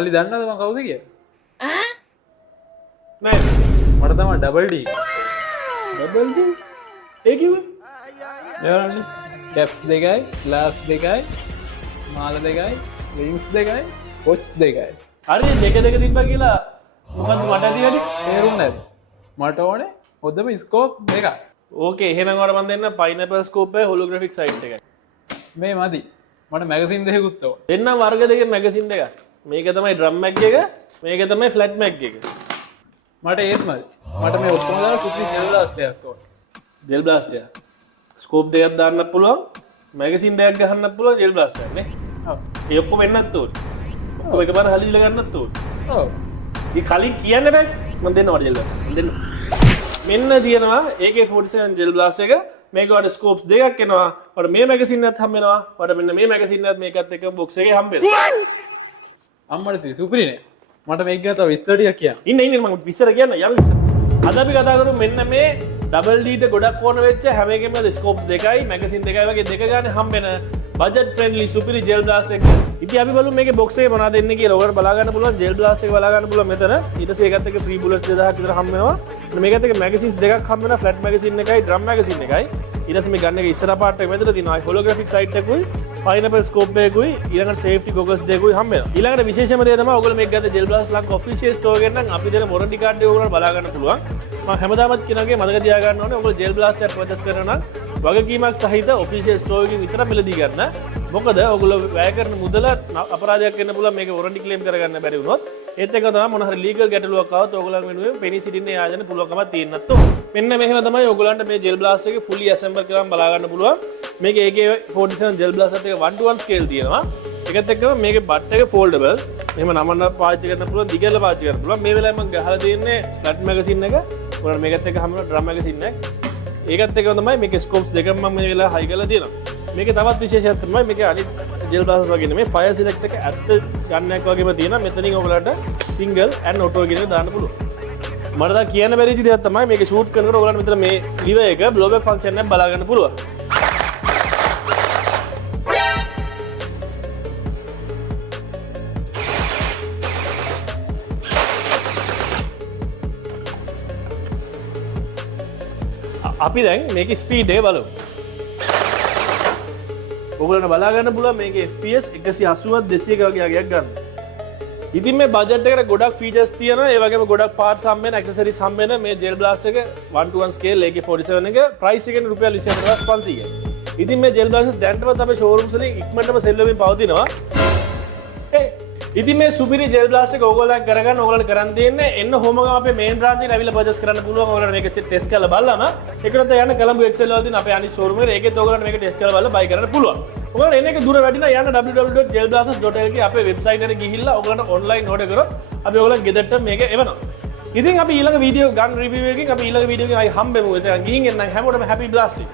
මල්ලි දන්නවද මම කවුද කියලා? නෑ මට තමයි ඩබල් ඩී. ඩබල් ඩී ඒ කිව්වේ එවලන්නේ කැප්ස් දෙකයි, ග්ලාස් දෙකයි, මාල දෙකයි, රින්ග්ස් දෙකයි, වොච් දෙකයි. හරි දෙක දෙක තිබ්බා කියලා මොකද්ද මට ඇති වැඩි තේරුම් නැද්ද? මට ඕනේ හොඳම ස්කෝප් දෙකක්. ඕකේ එහෙනම් ඔයාලට මම දෙන්න පයිනැපල් ස්කෝප් එකයි හොලෝග්‍රැෆික් සයිට් එකයි මේ මදි. මට මැගසින් දෙකකුත් ඕන. දෙන්නම් වර්ග දෙකේ මැගසින් දෙකක් මේක තමයි ඩ්‍රම් මැග් එක මේක තමයි ෆ්ලැට් මැග් එක මට ඒත් මදි. මට මේ ඔක්කොම දාලා සුපිරි ජෙල් බ්ලාස්ට් එකක් ඕන. ජෙල් බ්ලාස්ට් එක ස්කෝප් දෙකක් දාන්නත් පුළුවන් මැගසින් දෙකක් ගහන්නත් පුළුවන් ජෙල් බ්ලාස්ට් එක නේ ඔව්. ඒ ඔක්කොම එන්නත් ඕන ඔක්කොම එකපාර හලිලා ගන්නත් ඕන ඔව්. මේ කලින් කියන්න බෑ මම දෙන්න වට ජෙල් බ්ලාස්ට් දෙන්න මෙන්න තියෙනවා AK47 ජෙල් බ්ලාස්ට් එක මේක වල ස්කෝප්ස් දෙකක් එනවා වල මේ මැගසින් එකත් හම්බ වෙනවා වල මෙන්න මේ මැගසින් එකත් මේකත් එක බොක්ස් එකේ හම්බ වෙනවා අම්මට සුපිරිනේ. මට මේක ගැන තව විස්තර ටිකක් කියන්න. ඉන්න මම විස්තර කියන්න යම් විස්තර අද අපි කතා කරමු මෙන්න මේ ඩබල් ඩීට ගොඩක් ඕන වෙච්ච හැම එකෙම ස්කෝප්ස් දෙකයි මැගසින් දෙකයි වගේ දෙක ගන්න හම්බ වෙන බජට් ෆ්‍රෙන්ඩ්ලි සුපිරි ජෙල් බ්ලාස්ට් එක. ඉතින් අපි බලමු මේකේ බොක්ස් එකේ මොනවද එන්නේ කියලා. ඔයාලට බලා ගන්න පුළුවන් ජෙල් බ්ලාස්ට් එක බලා ගන්න පුළුවන් මෙතන. ඊට පස්සේ ඒකත් එක්ක ෆ්‍රී බුලට්ස් 2000ක් විතර හම්බ වෙනවා. මේකත් එක්ක මැගසින්ස් දෙකක් හම්බ වෙනවා. ෆ්ලැට් මැගසින් එකයි ඩ්‍රම් මැගසින් එකයි. ඊට පස්සේ මේ ගන්න එක ඉස්සර පාර්ට් එක මෙතන තියෙනවා. හොලෝග්‍රැෆික් සයිට් එකකුයි පයිනැපල් ස්කෝප් එකකුයි ඊළඟට සේෆ්ටි ගොගල්ස් දෙකකුයි හම්බ වෙනවා. ඊළඟට විශේෂම දේ තමයි ඔයගොල්ලෝ මේක ගන්න gel blast Lanka official Store එකෙන් නම් අපි දෙන වොරන්ටි කාඩ් එක ඔයගොල්ලෝ බලා ගන්න පුළුවන්. මම හැමදාමත් කියනවාගේ මතක තියාගන්න ඕනේ ඔයගොල්ලෝ ජෙල් බ්ලාස්ට් එක පර්චේස් කරනවා නම් වගකීමක් සහිත ඔෆිෂියල් ස්ටෝර් එකකින් විතර මිලදී ගන්න. මොකද ඔයගොල්ලෝ වැය කරන මුදල අපරාධයක් වෙන්න පුළුවන් මේක වොරන්ටි ක්ලේම් කරගන්න බැරි වුණොත්. ඒත් එක තමයි මොන හරි ලීගල් ගැටලුවක් ආවොත් ඔයගොල්ලන් වෙනුවෙන් පෙනී සිටින්න යාජන පුළුවන්කමක් තියෙන්නත් ඕන. මෙන්න මෙහෙම තමයි ඔයගොල්ලන්ට මේ ජෙල් බ්ලාස්ට් එක ෆුලි ඇසෙම්බල් කරලා බලා ගන්න පුළුවන්. මේක AK47 ජෙල් බ්ලාස්ට් එක 1:1 ස්කේල් තියෙනවා. ඒකත් එක්කම මේකේ බට් එක ෆෝල්ඩබල්. එහෙම නමන්න පාවිච්චි කරන්න පුළුවන්, දිගට පාවිච්චි කරන්න පුළුවන්. මේ වෙලාවේ මම ගහලා තියෙන්නේ ෆ්ලැට් මැගසින් එක. ඔයාලා මේකත් එක්ක හැම ඩ්‍රම් මැගසින් එක. ඒකත් එක්කම තමයි මේකේ ස්කෝප්ස් දෙකම මම මේ වෙලාවේ හයි කරලා තියෙනවා. මේකේ තවත් විශේෂයක් තමයි මේකේ අනිත් ජෙල් බ්ලාස්ට් වගේ නෙමෙයි ෆයර් සිලෙක්ට් එක ඇත්ත ගන්නයක් වගේම තියෙනවා. මෙතනින් ඔයගලන්ට සිංගල් ඇන්ඩ් ඔටෝ කියන දාන්න පුළුවන්. මට දැන් කියන්න බැරි විදිහක් තමයි මේක ෂූට් කරනකොට ඔයගලන්ට මෙතන මේ ලිවර් එක බ්ලෝබැක් ෆන්ක්ෂන් එක බලා ගන්න පුළුවන්. අපි දැන් මේක ස්පීඩ් එක බලමු. ඔයගොල්ලන්ට බලා ගන්න පුළුවන් මේකේ FPS 180ක් 200ක වගේ අගයක් ගන්න. ඉතින් මේ බජට් එකට ගොඩක් ෆීචර්ස් තියෙනවා. ඒ වගේම ගොඩක් පාර්ට්ස් හම්බ වෙන, ඇක්සසරිස් හම්බ වෙන මේ ජෙල් බ්ලාස්ට් එක 1:1 ස්කේල් AK47 එක ප්‍රයිස් එකෙන් රුපියල් 28500යි. ඉතින් මේ ජෙල් බ්ලාස්ට් දැන්ටමත් අපේ ෂෝරූම්ස් වලින් ඉක්මනටම සෙල් වෙමින් පවතිනවා. ඉතින් මේ සුපිරි ජෙල් බ්ලාස්ට් එක ඕගොල්ලන් කරගන්න ඕගොල්ලන් කරන් තියෙන්නේ එන්න හොමගම අපේ මේන් බ්‍රාන්ච් එකට ඇවිල්ලා පර්චේස් කරන්න පුළුවන්. ඕගොල්ලන්ට මේක ටෙස්ට් කරලා බලන්න. ඒකට යන්න කොළඹ එක්සෙල් වල තියෙන අපේ අනිත් ෂෝරූම් එකට ඒකෙත් ඕගොල්ලන්ට මේක ටෙස්ට් කරලා බලලා බයි කරන්න පුළුවන්. ඔයාලා එන එක දුර වැඩි නම් යන්න www.gelblasters.lk අපේ වෙබ්සයිට් එකට ගිහිල්ලා ඔයගොල්ලන්ට ඔන්ලයින් ඕඩර් කරොත් අපි ඔයගොල්ලන් ගෙදරට මේක එවනවා. ඉතින් අපි ඊළඟ වීඩියෝ ගන් රිවිව් එකකින් අපි ඊළඟ වීඩියෝ එකකින් ආයි හම්බෙමු. එතන ගිහින් එන්න හැමෝටම හැපි බ්ලාස්ටිං.